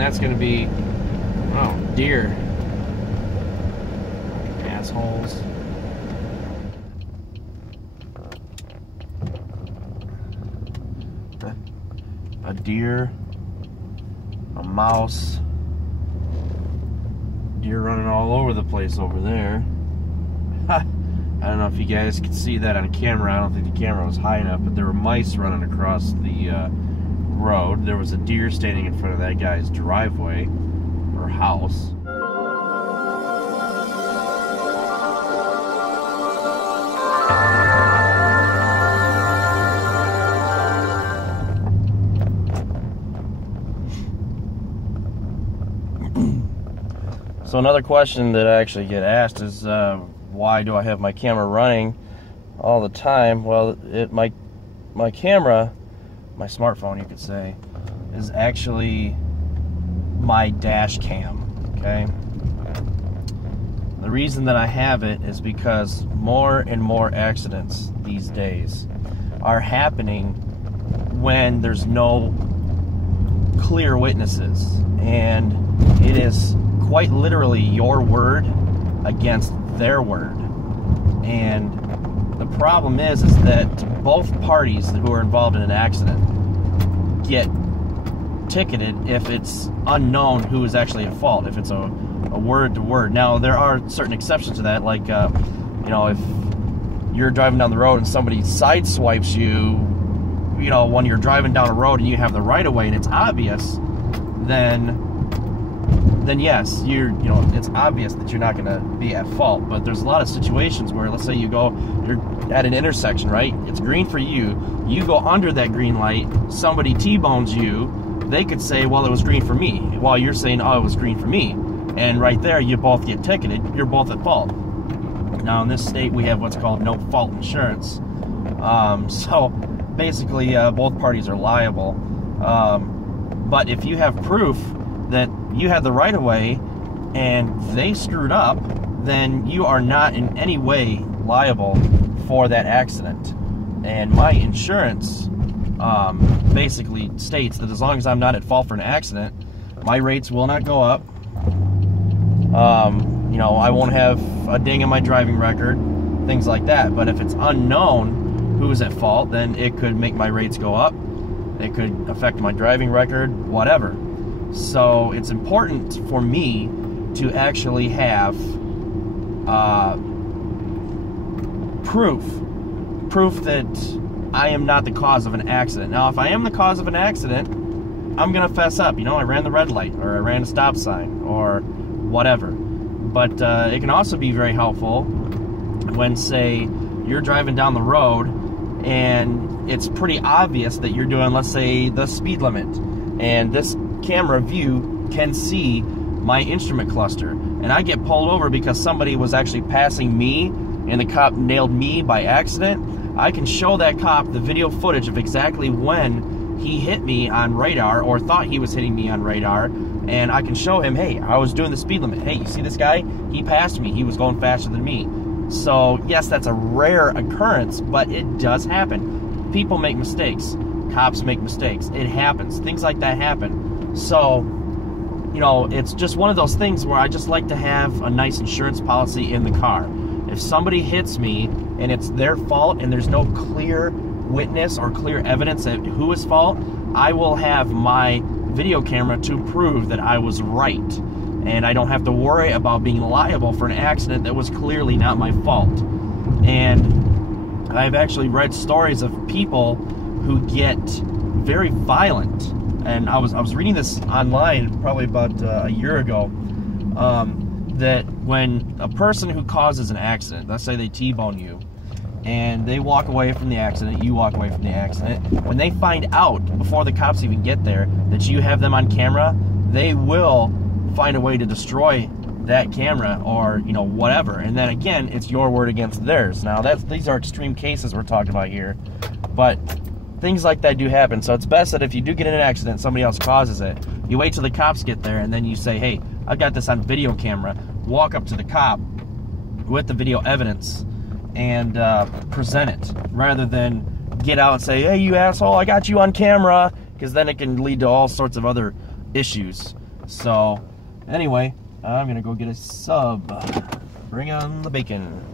That's going to be, oh, deer. Assholes. A deer, a mouse, deer running all over the place over there. I don't know if you guys can see that on camera. I don't think the camera was high enough, but there were mice running across the road. There was a deer standing in front of that guy's driveway or house. So another question that I actually get asked is, why do I have my camera running all the time? Well, my camera, my smartphone, you could say, is actually my dash cam, okay? The reason that I have it is because more and more accidents these days are happening when there's no clear witnesses, and it is quite literally your word against their word. And the problem is that both parties who are involved in an accident get ticketed if it's unknown who is actually at fault, if it's a word to word. Now, there are certain exceptions to that, like you know, if you're driving down the road and somebody sideswipes you, you know, when you're driving down a road and you have the right of way and it's obvious, then yes, you know, it's obvious that you're not going to be at fault. But there's a lot of situations where, let's say you're at an intersection, right? It's green for you. You go under that green light, somebody T-bones you, they could say, well, it was green for me, while you're saying, oh, it was green for me. And right there, you both get ticketed. You're both at fault. Now, in this state, we have what's called no-fault insurance. So basically, both parties are liable. But if you have proof that you had the right of way and they screwed up, then you are not in any way liable for that accident. And my insurance basically states that as long as I'm not at fault for an accident, my rates will not go up. You know, I won't have a ding in my driving record, things like that. But if it's unknown who's at fault, then it could make my rates go up. It could affect my driving record, whatever. So it's important for me to actually have proof that I am not the cause of an accident. Now, if I am the cause of an accident, I'm going to fess up. You know, I ran the red light, or I ran a stop sign, or whatever. But it can also be very helpful when, say, you're driving down the road and it's pretty obvious that you're doing, let's say, the speed limit, and this camera view can see my instrument cluster, and I get pulled over because somebody was actually passing me and the cop nailed me by accident. I can show that cop the video footage of exactly when he hit me on radar, or thought he was hitting me on radar, and I can show him, hey, I was doing the speed limit. Hey, you see this guy? He passed me. He was going faster than me. So yes, that's a rare occurrence, but it does happen. People make mistakes. Cops make mistakes. It happens. Things like that happen. So, you know, it's just one of those things where I just like to have a nice insurance policy in the car. If somebody hits me and it's their fault and there's no clear witness or clear evidence at who is fault, I will have my video camera to prove that I was right. And I don't have to worry about being liable for an accident that was clearly not my fault. And I've actually read stories of people who get very violent. And I was reading this online probably about a year ago, that when a person who causes an accident, let's say they T-bone you, and they walk away from the accident, you walk away from the accident, when they find out, before the cops even get there, that you have them on camera, they will find a way to destroy that camera, or, you know, whatever. And then again, it's your word against theirs. Now, these are extreme cases we're talking about here, but things like that do happen. So it's best that if you do get in an accident, somebody else causes it, you wait till the cops get there, and then you say, hey, I've got this on video camera. Walk up to the cop with the video evidence and present it, rather than get out and say, hey, you asshole, I got you on camera, because then it can lead to all sorts of other issues. So, anyway, I'm gonna go get a sub. Bring on the bacon.